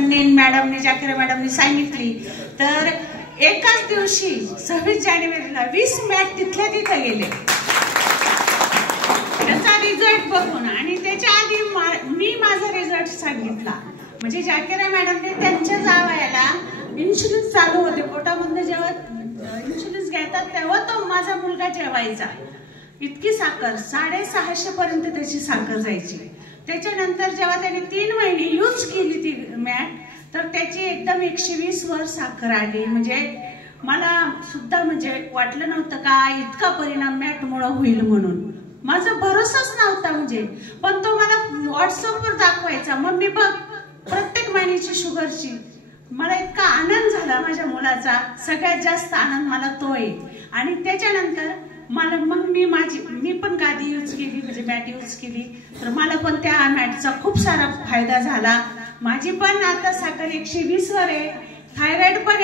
मॅडमने जाकिरा मॅडमने सांगितली तर एकाच दिवशी 26 जानेवारीला 20 मॅट तिथल्या तिथे गेले त्याचा रिझल्ट बघून। आणि त्याच्या आधी मी माझा रिझल्ट सांगितला। म्हणजे जाकिरा मॅडमने त्यांच्या जावयाला इन्शुरन्स चालू होते पोटामध्ये, जेव्हा इन्शुरन्स घेतात तेव्हा तो माझा मुलगा जेवायचा। इतकी साखर 650 पर्यंत त्याची साखर जायची। त्याच्यानंतर जेव्हा त्याने 3 महिने यूज केली ती मॅट तर त्याची एकदम 120 वर साखर आली। म्हणजे मला सुद्धा म्हणजे वाटलं नव्हतं का इतका परिणाम मॅट मुळे होईल म्हणून, माझा भरोसाच नव्हता। म्हणजे पण तो मला व्हॉट्सअपवर दाखवायचा, मम्मी बघ प्रत्येक महिन्याची शुगरची। मला इतका आनंद झाला माझ्या मुलाचा, सगळ्यात जास्त आनंद मला तो आहे। आणि त्याच्यानंतर मला मग मी पण गादी यूज केली, म्हणजे मॅट यूज केली, तर मला पण त्या मॅटचा खूप सारा फायदा झाला। माझी पण आता साखर 120 वर आहे, थायरॉइड पण